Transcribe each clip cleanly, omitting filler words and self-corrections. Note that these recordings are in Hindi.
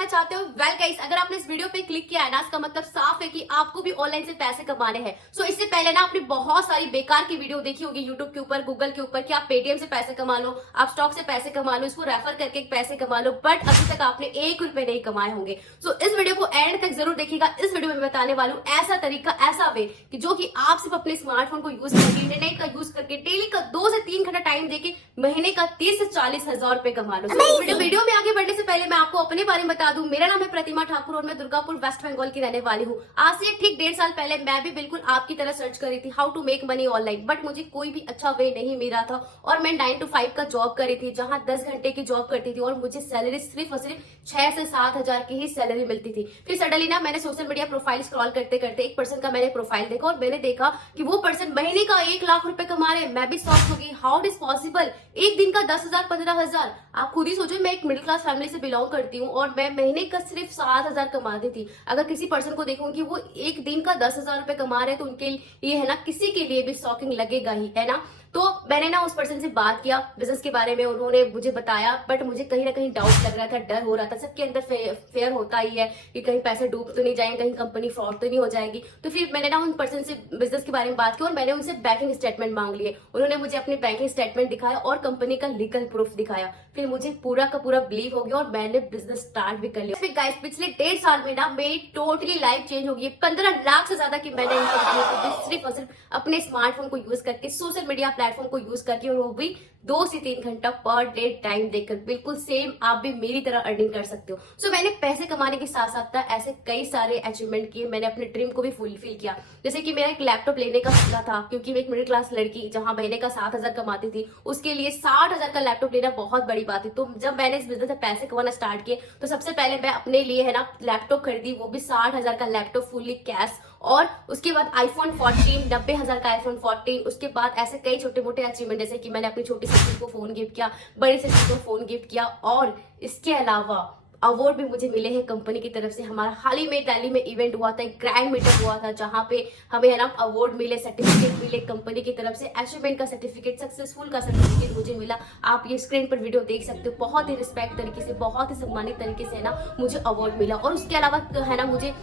कमाना चाहते हो, वेल गाइस, अगर आपने इस वीडियो पे क्लिक किया है ना, इसका मतलब साफ है कि आपको भी ऑनलाइन से पैसे कमाने हैं। सो इससे पहले ना आपने बहुत सारी बेकार की वीडियो देखी होगी यूट्यूब के ऊपर, गूगल के ऊपर कि आप पेटीएम से पैसे कमा लो, आप स्टॉक से पैसे कमा लो, इसको रेफर करके पैसे कमा लो, बट अभी तक आपने 1 रुपए नहीं कमाए होंगे। सो इस वीडियो को एंड तक जरूर देखिएगा। इस वीडियो में बताने वाला हूँ ऐसा तरीका, ऐसा वे कि जो कि आप सिर्फ अपने स्मार्टफोन को यूज करके, इंटरनेट का यूज करके डेली का 2 से 3 घंटा टाइम देके महीने का 30 से 40 हजार रुपए कमा लो। वीडियो में आगे बढ़ने से पहले मैं आपको अपने बारे में बता दूं, मेरा नाम है प्रतिमा ठाकुर और मैं दुर्गापुर वेस्ट बंगाल की रहने वाली हूँ। आज से ठीक 1.5 साल पहले मैं भी बिल्कुल आपकी तरह सर्च कर रही थी how to make money online, but मुझे कोई भी अच्छा वे नहीं मिल रहा था और मैं 9 to 5 का जॉब कर रही थी, जहां 10 घंटे की जॉब करती थी और मुझे सैलरी सिर्फ और सिर्फ 6 से 7 हजार की ही सैलरी मिलती थी। फिर सडनली ना मैंने सोशल मीडिया प्रोफाइल स्क्रॉल करते करते एक पर्सन का मैंने प्रोफाइल देखा और मैंने देखा कि वो पर्सन महीने का 1 लाख रुपए कमा रहे हैं। मैं भी शॉक हो गई, हाउ इट इज पॉसिबल, एक दिन का 10,000 15,000। आप खुद ही सोचो, मैं एक मिडिल क्लास फैमिली से बिलोंग करती हूँ और मैं महीने का सिर्फ 7,000 कमाती थी। अगर किसी पर्सन को देखूं कि वो एक दिन का 10,000 रुपए कमा रहे हैं तो उनके लिए है ना, किसी के लिए भी शॉकिंग लगेगा ही, है ना। तो मैंने ना उस पर्सन से बात किया बिजनेस के बारे में, उन्होंने मुझे बताया, बट मुझे कहीं ना कहीं डाउट लग रहा था, डर हो रहा था। सबके अंदर फेयर होता ही है कि कहीं पैसे डूब तो नहीं जाएंगे, कहीं कंपनी फ्रॉड तो नहीं हो जाएगी। तो फिर मैंने ना उन पर्सन से बिजनेस के बारे में बात की और मैंने उनसे बैंकिंग स्टेटमेंट मांग लिए। उन्होंने मुझे अपने बैंकिंग स्टेटमेंट दिखाया और कंपनी का लीगल प्रूफ दिखाया। फिर मुझे पूरा का पूरा बिलीव हो गया और मैंने बिजनेस स्टार्ट भी कर लिया। फिर गाइस, पिछले 1.5 साल में ना मेरी टोटली लाइफ चेंज हो गई। 15 लाख से ज्यादा की मैंने इनकम सिर्फ और सिर्फ अपने स्मार्टफोन को यूज करके, सोशल मीडिया प्लेटफॉर्म को यूज करके, और वो भी 2 से 3 घंटा पर डे टाइम देकर। बिल्कुल सेम आप भी मेरी तरह अर्निंग कर सकते हो। सो मैंने पैसे कमाने के साथ साथ ऐसे कई सारे अचीवमेंट किए। मैंने अपने ड्रीम को भी फुलफिल किया, जैसे कि मेरा एक लैपटॉप लेने का सपना था, क्योंकि मैं एक मिडिल क्लास लड़की जहां महीने का 7,000 कमाती थी, उसके लिए 60,000 का लैपटॉप लेना बहुत बड़ी बात है। तो जब मैंने इस बिजनेस में पैसे कमाना स्टार्ट किए तो सबसे पहले मैं अपने लिए है ना लैपटॉप खरीदी, वो भी 60,000 का लैपटॉप फुल्ली कैश। और उसके बाद आईफोन 14, 90,000 का आईफोन 14। उसके बाद ऐसे कई छोटे मोटे अचीवमेंट, जैसे कि मैंने अपनी छोटी सिस्टर को फोन गिफ्ट किया, बड़ी सिस्टर को फोन गिफ्ट किया, और इसके अलावा अवार्ड भी मुझे मिले हैं कंपनी की तरफ से। हमारा हाल ही में दिल्ली में इवेंट हुआ था, एक ग्रैंड मीटअप हुआ था, जहां पे हमें है ना अवार्ड मिले, सर्टिफिकेट मिले कंपनी की तरफ से, अचीवमेंट का सर्टिफिकेट, सक्सेसफुल का सर्टिफिकेट मुझे मिला। आप ये स्क्रीन पर वीडियो देख सकते हो। बहुत ही रिस्पेक्ट तरीके से, बहुत ही सम्मानित तरीके से है ना मुझे अवार्ड मिला। और उसके अलावा है ना मुझे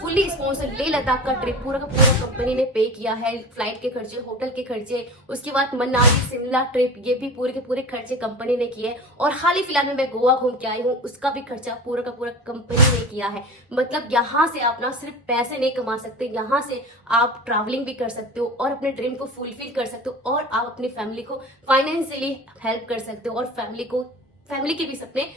फुल्ली स्पॉन्सर लेह लद्दाख का ट्रिप पूरा का पूरा कंपनी ने पे किया है। फ्लाइट के खर्चे, होटल के खर्चे, उसके बाद मनाली शिमला ट्रिप, ये भी पूरे के पूरे खर्चे कंपनी ने किए। और हाल ही फिलहाल में मैं गोवा घूम के आई हूँ, उसका भी खर्चा पूरा का पूरा कंपनी ने किया है। मतलब यहाँ से आप ना सिर्फ पैसे नहीं कमा सकते, यहाँ से आप ट्रैवलिंग भी कर सकते हो और अपने ड्रीम को फुलफिल कर सकते हो, और आप अपनी फैमिली को फाइनेंशियली हेल्प कर सकते हो और फैमिली के भी सपने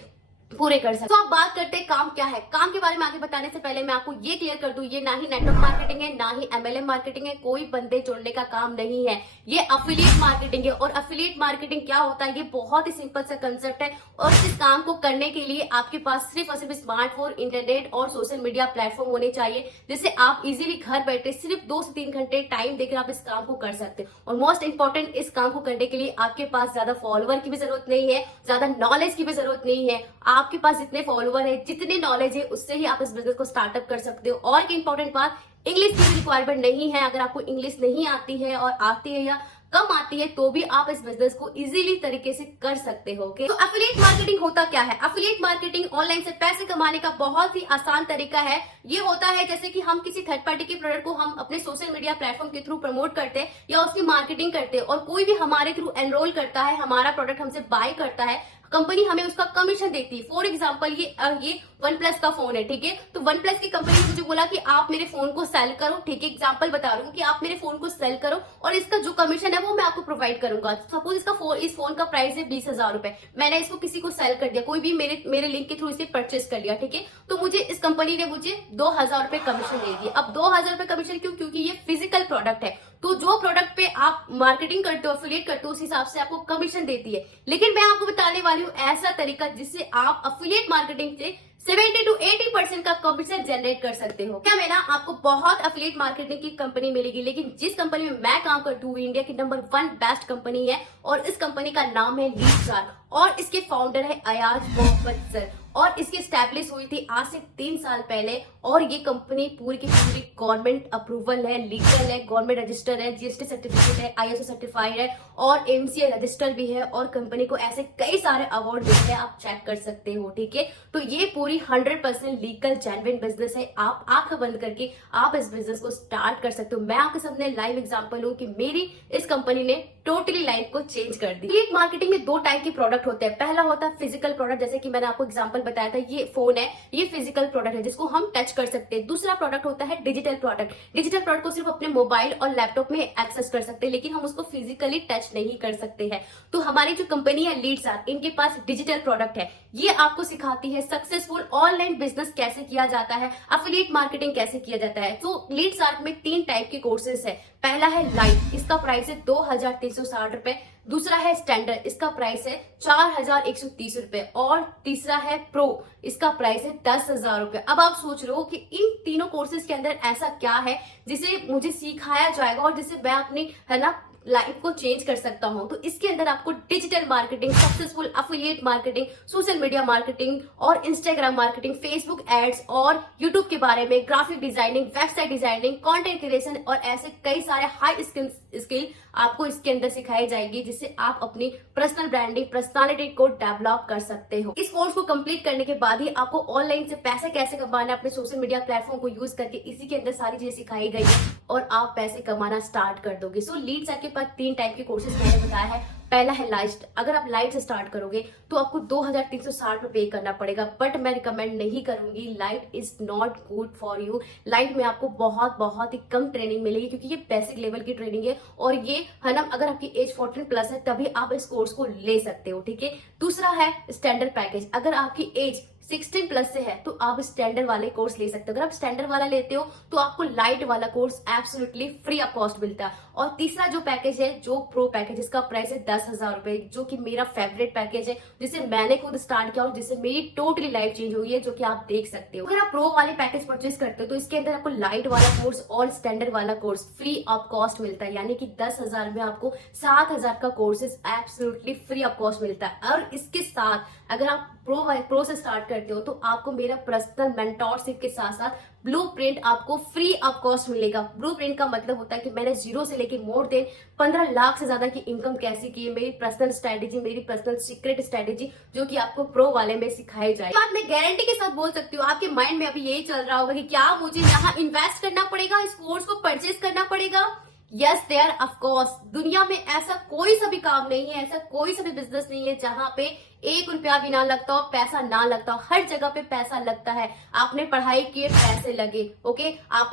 पूरे कर सकते। तो आप बात करते हैं काम क्या है। काम के बारे में आगे बताने से पहले मैं आपको ये क्लियर कर दूं, ये ना ही नेटवर्क मार्केटिंग है, ना ही MLM मार्केटिंग है, कोई बंदे जोड़ने का काम नहीं है। ये अफिलिएट मार्केटिंग है। और अफिलिएट मार्केटिंग क्या होता है, ये बहुत ही सिंपल सा कंसेप्ट है। और इस काम को करने के लिए आपके पास सिर्फ और सिर्फ स्मार्टफोन, इंटरनेट और सोशल मीडिया प्लेटफॉर्म होने चाहिए, जिससे आप इजिली घर बैठे सिर्फ 2 से 3 घंटे टाइम देकर आप इस काम को कर सकते हैं। और मोस्ट इंपॉर्टेंट, इस काम को करने के लिए आपके पास ज्यादा फॉलोअर की भी जरूरत नहीं है, ज्यादा नॉलेज की भी जरूरत नहीं है। आपके पास जितने फॉलोअर है, जितने नॉलेज है, उससे ही आप इस बिजनेस को स्टार्टअप कर सकते हो। और एक इंपॉर्टेंट बात, इंग्लिश की भी रिक्वायरमेंट नहीं है। अगर आपको इंग्लिश नहीं आती है और आती है या कम आती है तो भी आप इस बिजनेस को इजीली तरीके से कर सकते हो। तो एफिलिएट मार्केटिंग होता क्या है? एफिलिएट मार्केटिंग ऑनलाइन से पैसे कमाने का बहुत ही आसान तरीका है। ये होता है जैसे कि हम किसी थर्ड पार्टी के प्रोडक्ट को हम अपने सोशल मीडिया प्लेटफॉर्म के थ्रू प्रमोट करते हैं या उसकी मार्केटिंग करते हैं, और कोई भी हमारे थ्रू एनरोल करता है, हमारा प्रोडक्ट हमसे बाय करता है, कंपनी हमें उसका कमीशन देती है। फॉर एग्जाम्पल ये OnePlus का फोन है, ठीक है। तो OnePlus की कंपनी ने मुझे बोला कि आप मेरे फोन को सेल करो, ठीक है, एग्जाम्पल बता रही हूँ कि आप मेरे फोन को सेल करो और इसका जो कमीशन है वो मैं आपको प्रोवाइड करूंगा। सपोज इस फोन का प्राइस है 20,000 रुपए, मैंने इसको किसी को सेल कर दिया, कोई भी मेरे लिंक के थ्रू इसे परचेस कर लिया, ठीक है। तो मुझे इस कंपनी ने मुझे 2,000 रुपए कमीशन दे दिए। अब 2,000 रुपए कमीशन क्यों? क्योंकि ये फिजिकल प्रोडक्ट है, तो जो प्रोडक्ट पे आप मार्केटिंग करते हो, अफिलिएट करते हो, उस हिसाब से आपको कमीशन देती है। लेकिन मैं आपको बताने वाली हूँ ऐसा तरीका जिससे आप अफिलिएट मार्केटिंग से 70 to 80% का कमीशन जनरेट कर सकते हो। क्या मैं ना आपको बहुत अफिलिएट मार्केटिंग की कंपनी मिलेगी, लेकिन जिस कंपनी में मैं काम करती हूँ इंडिया की नंबर 1 बेस्ट कंपनी है और इस कंपनी का नाम है लीड स्टार और इसके फाउंडर है अयाज मोहम्मद सर। और और इसकी स्टैब्लिश हुई थी आज से 3 साल पहले। और ये कंपनी पूरी की पूरी गवर्नमेंट अप्रूवल है, लीगल है, गवर्नमेंट रजिस्टर है, जीएसटी सर्टिफिकेट है, आईएसओ सर्टिफाइड है और एमसीए रजिस्टर भी है। और कंपनी को ऐसे कई सारे अवार्ड मिले हैं, आप चेक कर सकते हो। ठीक है, तो ये पूरी 100% लीगल जेन्युइन बिजनेस है। आप आंख बंद करके आप इस बिजनेस को स्टार्ट कर सकते हो। मैं आपके सामने लाइव एग्जांपल हूं कि मेरी इस कंपनी ने टोटली लाइफ को चेंज कर दी। एक मार्केटिंग में 2 टाइप के प्रोडक्ट होते हैं। पहला होता है फिजिकल प्रोडक्ट, जैसे कि मैंने आपको एग्जांपल बताया था, ये फोन है, ये फिजिकल प्रोडक्ट है जिसको हम टच कर सकते हैं। दूसरा प्रोडक्ट होता है डिजिटल प्रोडक्ट। डिजिटल प्रोडक्ट को सिर्फ अपने मोबाइल और लैपटॉप में एक्सेस कर सकते हैं, लेकिन हम उसको फिजिकली टच नहीं कर सकते हैं। तो हमारी जो कंपनी है लीड्स आर्क, इनके पास डिजिटल प्रोडक्ट है। ये आपको सिखाती है सक्सेसफुल ऑनलाइन बिजनेस कैसे किया जाता है, एफिलिएट मार्केटिंग कैसे किया जाता है। तो लीड्स आर्क में 3 टाइप के कोर्सेज है। पहला है लाइट, इसका प्राइस है 2360 रुपए। दूसरा है स्टैंडर्ड, इसका प्राइस है 4130 रुपए। और तीसरा है प्रो, इसका प्राइस है 10,000 रुपए। अब आप सोच रहे हो कि इन तीनों कोर्सेज के अंदर ऐसा क्या है जिसे मुझे सिखाया जाएगा और जिसे मैं अपनी है ना लाइफ को चेंज कर सकता हूं। तो इसके अंदर आपको digital marketing, successful affiliate marketing, social media marketing और इंस्टाग्राम मार्केटिंग, फेसबुक एड्स और यूट्यूब के बारे में, graphic designing, website designing, content creation और ऐसे कई सारे हाई स्किल आपको इसके अंदर सिखाई जाएगी, जिससे आप अपनी पर्सनल ब्रांडिंग, पर्सनालिटी को डेवलप कर सकते हो। इस कोर्स को कंप्लीट करने के बाद ही आपको ऑनलाइन से पैसे कैसे कमाना है अपने सोशल मीडिया प्लेटफॉर्म को यूज करके, इसी के अंदर सारी चीजें सिखाई गई है और आप पैसे कमाना स्टार्ट कर दोगे। सो लीड्स आर्क के पास 3 टाइप के कोर्सेज मैंने बताया है। पहला है लाइट। अगर आप लाइट से स्टार्ट करोगे तो आपको 2360 रुपए पे करना पड़ेगा, बट मैं रिकमेंड नहीं करूंगी। Light is not good for you. Light में आपको बहुत ही कम ट्रेनिंग मिलेगी, क्योंकि ये बेसिक लेवल की ट्रेनिंग है और ये है ना, अगर आपकी एज 14 प्लस है तभी आप इस कोर्स को ले सकते हो। ठीक है, दूसरा है स्टैंडर्ड पैकेज। अगर आपकी एज 16 प्लस से है तो आप स्टैंडर्ड वाले कोर्स ले सकते हो। अगर आप स्टैंडर्ड वाला लेते हो तो आपको लाइट वाला course absolutely free of cost मिलता है। और तीसरा जो पैकेज है, जो प्रो पैकेज, इसका प्राइस है 10,000 रुपए, जो कि मेरा फेवरेट पैकेज है, जिसे मैंने खुद स्टार्ट किया और जिससे मेरी टोटली लाइफ चेंज हुई है, जो कि आप देख सकते हो। अगर आप प्रो वाले पैकेज परचेज करते हो तो इसके अंदर आपको लाइट वाला कोर्स और स्टैंडर्ड वाला कोर्स फ्री ऑफ कॉस्ट मिलता है, यानी कि 10,000 में आपको 7,000 का courses absolutely free of cost मिलता है। और इसके साथ अगर आप प्रो से स्टार्ट करते हो तो आपको मेरा पर्सनल मेंटोरशिप के साथ साथ ब्लूप्रिंट आपको फ्री ऑफ कॉस्ट मिलेगा। ब्लूप्रिंट का मतलब होता है कि मैंने जीरो से लेके मोर देन 15 लाख से ज्यादा की इनकम कैसे की है, मेरी पर्सनल स्ट्रेटेजी, मेरी पर्सनल सीक्रेट स्ट्रेटेजी, जो कि आपको प्रो वाले में सिखाई जाए। बात मैं गारंटी के साथ बोल सकती हूँ, आपके माइंड में अभी यही चल रहा होगा कि क्या मुझे यहाँ इन्वेस्ट करना पड़ेगा, इस कोर्स को परचेज करना पड़ेगा। Yes there of course. दुनिया में ऐसा कोई सा भी काम नहीं है, ऐसा कोई सा भी बिजनेस नहीं है जहां पे 1 रुपया भी ना लगता हो, पैसा ना लगता हो। हर जगह पे पैसा लगता है। आपने पढ़ाई किए, पैसे लगे। ओके, आप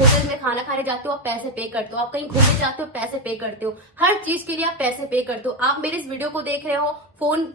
होटल में खाना खाने जाते हो, आप पैसे पे करते हो। आप कहीं घूमने जाते हो, पैसे पे करते हो। हर चीज के लिए आप पैसे पे करते हो। आप मेरे इस वीडियो को देख रहे हो,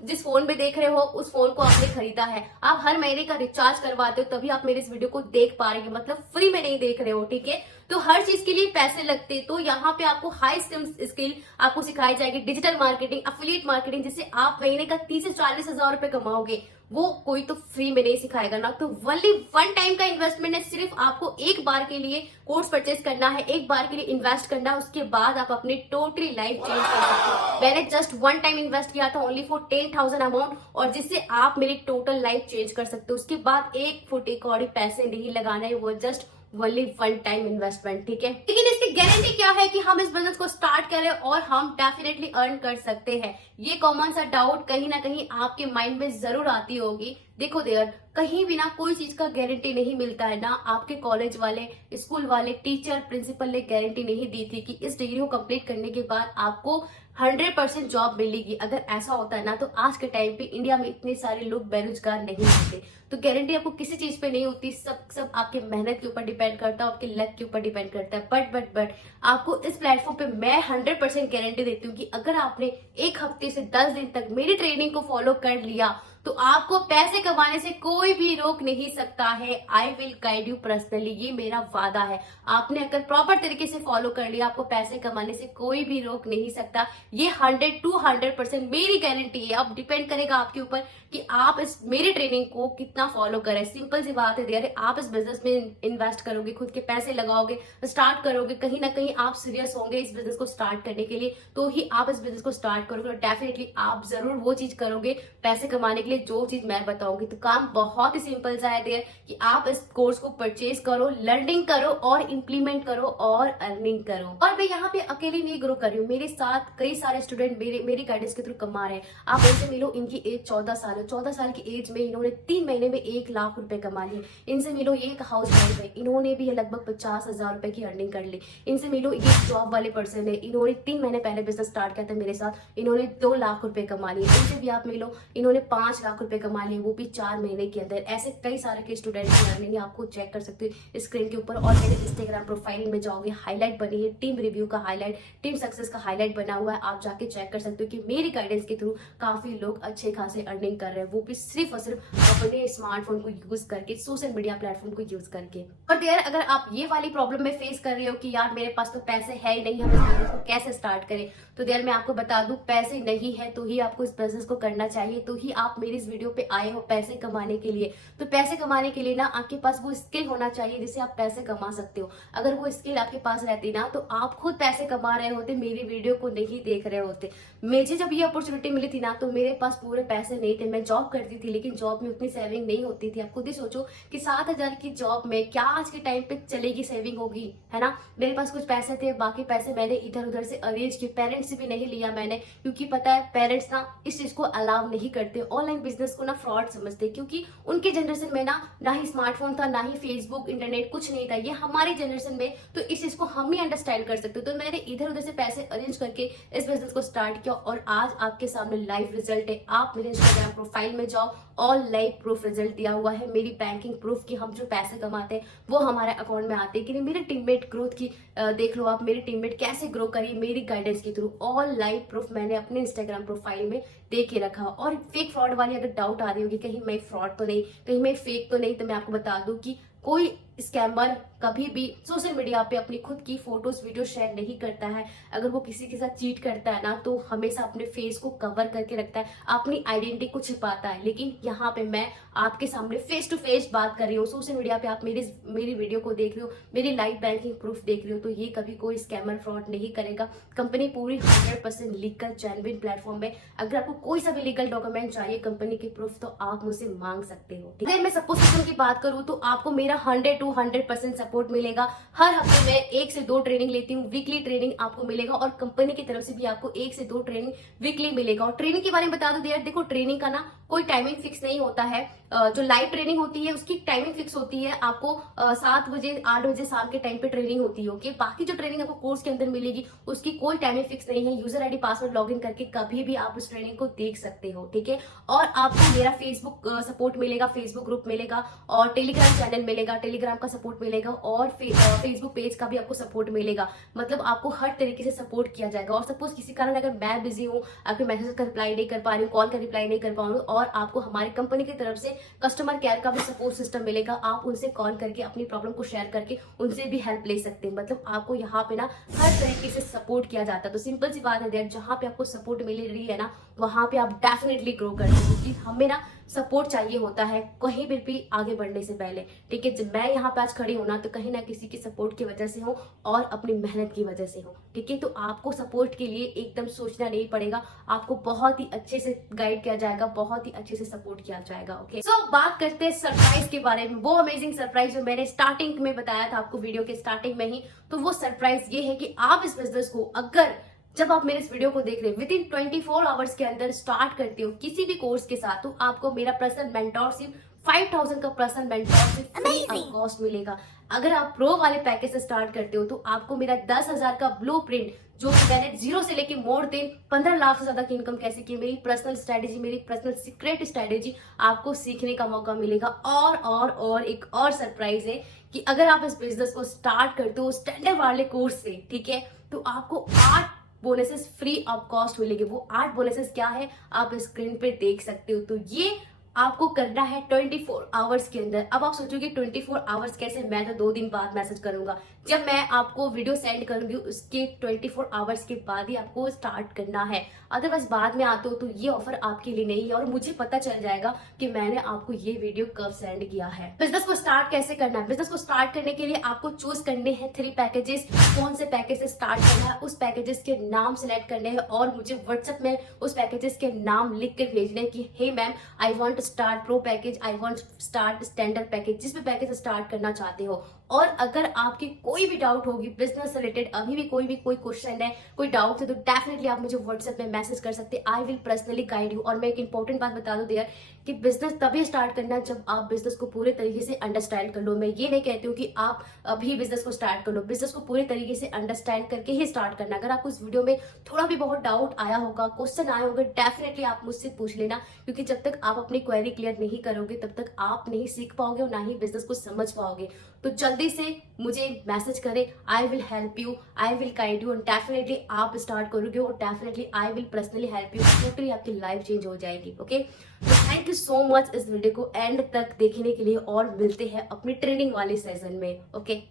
जिस फोन पे देख रहे हो उस फोन को आपने खरीदा है। आप हर महीने का रिचार्ज करवाते हो, तभी आप मेरे इस वीडियो को देख पा रहे हो, मतलब फ्री में नहीं देख रहे हो। ठीक है, तो हर चीज के लिए पैसे लगते। तो यहाँ पे आपको हाई स्किल आपको सिखाई जाएगी, डिजिटल मार्केटिंग, एफिलिएट मार्केटिंग, जिससे आप महीने का 30 से 40 हजार रुपए कमाओगे। वो कोई तो फ्री में नहीं सिखाएगा ना। तो ओनली 1 टाइम का इन्वेस्टमेंट है। सिर्फ आपको एक बार के लिए कोर्स परचेज करना है, एक बार के लिए इन्वेस्ट करना है, उसके बाद आप अपनी टोटली लाइफ चेंज कर सकते हो। मैंने जस्ट 1 टाइम इन्वेस्ट किया था ओनली फॉर 10,000 अमाउंट, और जिससे आप मेरी टोटल लाइफ चेंज कर सकते हो। उसके बाद 1 फुटी कौड़ी पैसे नहीं लगाना है, वो जस्ट ओनली 1 टाइम इन्वेस्टमेंट। ठीक है, लेकिन इसकी गारंटी क्या है कि हम इस बिजनेस को स्टार्ट करें और हम डेफिनेटली अर्न कर सकते हैं। ये कॉमन सा डाउट कहीं ना कहीं आपके माइंड में जरूर आती होगी। देखो देयर, कहीं भी ना कोई चीज का गारंटी नहीं मिलता है ना। आपके कॉलेज वाले, स्कूल वाले, टीचर, प्रिंसिपल ने गारंटी नहीं दी थी कि इस डिग्री को कंप्लीट करने के बाद आपको 100% जॉब मिलेगी। अगर ऐसा होता है ना तो आज के टाइम पे इंडिया में इतने सारे लोग बेरोजगार नहीं होते। तो गारंटी आपको किसी चीज पे नहीं होती, सब आपके मेहनत के ऊपर डिपेंड करता है, आपके लक के ऊपर डिपेंड करता है। बट आपको इस प्लेटफॉर्म पे मैं 100% गारंटी देती हूँ कि अगर आपने 1 हफ्ते से 10 दिन तक मेरी ट्रेनिंग को फॉलो कर लिया तो आपको पैसे कमाने से कोई भी रोक नहीं सकता है। I will guide you personally, ये मेरा वादा है। आपने अगर प्रॉपर तरीके से फॉलो कर लिया, आपको पैसे कमाने से कोई भी रोक नहीं सकता। ये 100% मेरी गारंटी है। अब डिपेंड करेगा आपके ऊपर कि आप इस मेरी ट्रेनिंग को कितना फॉलो करें। सिंपल सी बात है यार, आप इस बिजनेस में इन्वेस्ट करोगे, खुद के पैसे लगाओगे, स्टार्ट करोगे, कहीं ना कहीं आप सीरियस होंगे इस बिजनेस को स्टार्ट करने के लिए, तो ही आप इस बिजनेस को स्टार्ट करोगे और डेफिनेटली आप जरूर वो चीज करोगे पैसे कमाने के लिए जो चीज मैं बताऊंगी, तो काम बहुत ही सिंपल सा है देयर कि आप इस कोर्स को परचेज करो, लर्निंग करो और इम्प्लीमेंट करो और अर्निंग करो। और मैं यहाँ पे अकेले नहीं ग्रो कर रही हूँ, मेरे साथ कई सारे स्टूडेंट मेरी गाइडेंस के थ्रू कमा रहे हैं। आप इनसे मिलो, इनकी एज 14 साल है, 14 साल की एज में इन्होंने 3 महीने में 1 लाख रुपए कमा लिए। इनसे मिलो, ये एक हाउस वाइफ है, इन्होंने भी लगभग 50,000 रुपए की अर्निंग कर ली। इनसे मिलो, ये जॉब वाले पर्सन है, इन्होंने 3 महीने पहले बिजनेस स्टार्ट किया था मेरे साथ, इन्होंने 2 लाख रुपए कमा लिए। इनसे भी आप मिलो, इन्होंने 5 लाख रुपए कमा लिए, वो भी 4 महीने के अंदर। ऐसे कई सारे के स्टूडेंट की अर्निंग आपको चेक कर सकते हो स्क्रीन के ऊपर। और मेरे इंस्टाग्राम प्रोफाइल में जाओगे, हाईलाइट बनी है, टीम रिव्यू का हाईलाइट, टीम सक्सेस का हाईलाइट बना हुआ है, आप जाके चेक कर सकते हो कि मेरी गाइडेंस के थ्रू काफी लोग अच्छे खासे अर्निंग कर रहे हैं, वो भी सिर्फ और सिर्फ अपने स्मार्टफोन को यूज करके, सोशल मीडिया प्लेटफॉर्म को यूज करके। और देयर अगर आप ये वाली प्रॉब्लम में फेस कर रहे हो कि यार मेरे पास तो पैसे है ही नहीं, हम इस बिजनेस को कैसे स्टार्ट करें, तो देयर मैं आपको बता दूं, पैसे नहीं है तो ही आपको इस बिजनेस को करना चाहिए, तो ही आप मेरी इस वीडियो पे आए हो पैसे कमाने के लिए। तो पैसे कमाने के लिए ना आपके पास वो स्किल होना चाहिए जिससे आप पैसे कमा सकते हो। अगर वो स्किल आपके पास रहती ना, तो आप खुद पैसे कमा रहे होते, मेरी वीडियो को नहीं देख रहे होते। मुझे जब ये अपॉर्चुनिटी मिली थी ना, तो मेरे पास पूरे पैसे नहीं थे, मैं जॉब करती थी, लेकिन जॉब में उतनी सेविंग नहीं होती थी। आप खुद ही सोचो कि 7,000 की जॉब में क्या आज के टाइम पे चलेगी, सेविंग होगी, है ना। मेरे पास कुछ पैसे थे, बाकी पैसे मैंने इधर उधर से अरेंज किए, पेरेंट्स से भी नहीं लिया मैंने, क्योंकि पता है पेरेंट्स ना इस चीज को अलाउ नहीं करते, ऑनलाइन बिजनेस को ना फ्रॉड समझते, क्योंकि उनके जनरेशन में ना ही स्मार्टफोन था, ना ही फेसबुक, इंटरनेट कुछ नहीं था। ये हमारी जनरेशन में, तो इस चीज को हम ही अंडरस्टैंड कर सकते हो। तो मैंने इधर उधर से पैसे अरेंज करके इस बिजनेस को स्टार्ट किया, और आज आपके सामने लाइव रिजल्ट है। आप मेरे इंस्टाग्राम प्रोफाइल में जाओ, ऑल लाइव प्रूफ रिजल्ट दिया हुआ है, मेरी बैंकिंग प्रूफ की हम जो पैसे कमाते हैं वो हमारे अकाउंट में आते हैं कि नहीं। मेरे टीममेट ग्रोथ की देख लो आप, मेरी टीममेट कैसे ग्रो करी मेरी गाइडेंस के थ्रू, ऑल लाइव प्रूफ मैंने अपने इंस्टाग्राम प्रोफाइल में दे के रखा। और फेक फ्रॉड वाली अगर डाउट आ रही होगी कहीं मैं फ्रॉड तो नहीं, कहीं मैं फेक तो नहीं, तो मैं आपको बता दूं कि कोई स्कैमर कभी भी सोशल मीडिया पे अपनी खुद की फोटोज वीडियो शेयर नहीं करता है। अगर वो किसी के साथ चीट करता है ना, तो हमेशा अपने फेस को कवर करके रखता है, अपनी आइडेंटिटी को छिपाता है। लेकिन यहाँ पे मैं आपके सामने फेस टू फेस बात कर रही हूँ, सोशल मीडिया पे आप मेरी वीडियो को देख रहे हो, मेरी लाइव बैंकिंग प्रूफ देख रहे हो, तो ये कभी कोई स्कैमर फ्रॉड नहीं करेगा। कंपनी पूरी 100% लीगल जेन्युइन प्लेटफॉर्म है। अगर आपको कोई सा भी लीगल डॉक्यूमेंट चाहिए कंपनी के प्रूफ, तो आप मुझसे मांग सकते हो। अगर मैं सपोज सिस्टम की बात करूँ, तो आपको मेरा 100 to 100% सपोर्ट मिलेगा। हर हफ्ते मैं 1 से 2 ट्रेनिंग लेती हूँ, वीकली ट्रेनिंग आपको मिलेगा, और कंपनी की तरफ से भी आपको 1 से 2 ट्रेनिंग वीकली मिलेगा। और ट्रेनिंग के बारे में बता दो यार, देखो ट्रेनिंग का ना कोई टाइमिंग फिक्स नहीं होता है। जो लाइव ट्रेनिंग होती है उसकी टाइमिंग फिक्स होती है, आपको 7 बजे 8 बजे शाम के टाइम पे ट्रेनिंग होती है। ओके, बाकी जो ट्रेनिंग आपको कोर्स के अंदर मिलेगी उसकी कोई टाइमिंग फिक्स नहीं है। यूजर आईडी पासवर्ड लॉगिन करके कभी भी आप उस ट्रेनिंग को देख सकते हो, ठीक है। और आपको मेरा फेसबुक सपोर्ट मिलेगा, फेसबुक ग्रुप मिलेगा, और टेलीग्राम चैनल मिलेगा, टेलीग्राम का सपोर्ट मिलेगा, और फेसबुक पेज का भी आपको सपोर्ट मिलेगा। मतलब आपको हर तरीके से सपोर्ट किया जाएगा। और सपोज किसी कारण अगर मैं बिजी हूँ, आपके मैसेज का रिप्लाई नहीं कर पा रही हूँ, कॉल का रिप्लाई नहीं कर पा रही हूँ, और आपको हमारी कंपनी की तरफ से कस्टमर केयर का भी सपोर्ट सिस्टम मिलेगा। आप उनसे कॉल करके अपनी प्रॉब्लम को शेयर करके उनसे भी हेल्प ले सकते हैं। मतलब आपको यहाँ पे ना हर तरीके से सपोर्ट किया जाता है। तो सिंपल सी बात है दैट, जहाँ पे आपको सपोर्ट मिल रही है ना, वहां पे आप डेफिनेटली ग्रो करते हो, क्योंकि हमें ना सपोर्ट चाहिए होता है कहीं भी आगे बढ़ने से पहले, ठीक है। जब मैं यहाँ पे आज खड़ी हूँ ना, तो कहीं ना किसी की सपोर्ट की वजह से हूँ और अपनी मेहनत की वजह से हूँ, ठीक है। तो आपको सपोर्ट के लिए एकदम सोचना नहीं पड़ेगा, आपको बहुत ही अच्छे से गाइड किया जाएगा, बहुत ही अच्छे से सपोर्ट किया जाएगा। ओके, सो बात करते हैं सरप्राइज के बारे में। वो अमेजिंग सरप्राइज जो मैंने स्टार्टिंग में बताया था आपको वीडियो के स्टार्टिंग में ही, तो वो सरप्राइज ये है कि आप इस बिजनेस को अगर जब आप मेरे इस वीडियो को देख रहे हैं विद इन 24 आवर्स के अंदर स्टार्ट करते हो किसी भी कोर्स के साथ, तो आपको मेरा पर्सनल मेंटोरशिप 5000 का personal mentorship free of cost मिलेगा। अगर आप प्रो वाले पैकेज से स्टार्ट करते हो, तो आपको मेरा 10,000 का ब्लूप्रिंट, जो मैंने जीरो से लेके मोर देन 15 लाख से ज्यादा की इनकम कैसे की, मेरी पर्सनल स्ट्रेटेजी, मेरी पर्सनल सीक्रेट स्ट्रेटेजी आपको सीखने का मौका मिलेगा। और एक और सरप्राइज है कि अगर आप इस बिजनेस को स्टार्ट करते हो स्टैंडर्ड वाले कोर्स से, ठीक है, तो आपको 8 बोनसेस फ्री ऑफ कॉस्ट मिलेंगे। वो 8 बोनसेस क्या है आप स्क्रीन पे देख सकते हो। तो ये आपको करना है 24 आवर्स के अंदर। अब आप सोचोगे 24 आवर्स कैसे, मैं तो 2 दिन बाद मैसेज करूंगा। जब मैं आपको वीडियो सेंड करूंगी उसके 24 आवर्स के बाद ही आपको स्टार्ट करना है। अदरवाइज बाद में आते हो तो ये ऑफर आपके लिए नहीं है और मुझे पता चल जाएगा कि मैंने आपको ये वीडियो कब सेंड किया है। बिजनेस को स्टार्ट कैसे करना है? बिजनेस को स्टार्ट करने के लिए आपको चूज करने हैं 3 पैकेजेस। कौन से पैकेज से स्टार्ट करना है, उस पैकेजेस के नाम सेलेक्ट करने हैं और मुझे व्हाट्सएप में उस पैकेजेस के नाम लिख कर भेजने की hey ma'am I want start pro package, I want start standard package, जिस भी पैकेज स्टार्ट करना चाहते हो। और अगर आपकी कोई भी डाउट होगी बिजनेस रिलेटेड, अभी भी कोई क्वेश्चन है, कोई डाउट है, तो डेफिनेटली आप मुझे व्हाट्सएप में मैसेज कर सकते हैं। I will personally guide you. और मैं एक इंपॉर्टेंट बात बता दूं देयर कि बिजनेस तभी स्टार्ट करना जब आप बिजनेस को पूरे तरीके से अंडरस्टैंड कर लो। मैं ये नहीं कहती हूँ कि आप अभी बिजनेस को स्टार्ट कर लो, बिजनेस को पूरे तरीके से अंडरस्टैंड करके ही स्टार्ट करना। अगर आपको इस वीडियो में थोड़ा भी बहुत डाउट आया होगा, क्वेश्चन आए होंगे, डेफिनेटली आप मुझसे पूछ लेना, क्योंकि जब तक आप अपनी क्वेरी क्लियर नहीं करोगे तब तक आप नहीं सीख पाओगे और ना ही बिजनेस को समझ पाओगे। तो जल्दी से मुझे मैसेज करें, I will help you, I will guide you, and definitely आप स्टार्ट करोगे और definitely I will personally help you. Totally आपकी लाइफ चेंज हो जाएगी। ओके, तो थैंक यू सो मच इस वीडियो को एंड तक देखने के लिए और मिलते हैं अपनी ट्रेनिंग वाली सेशन में। ओके।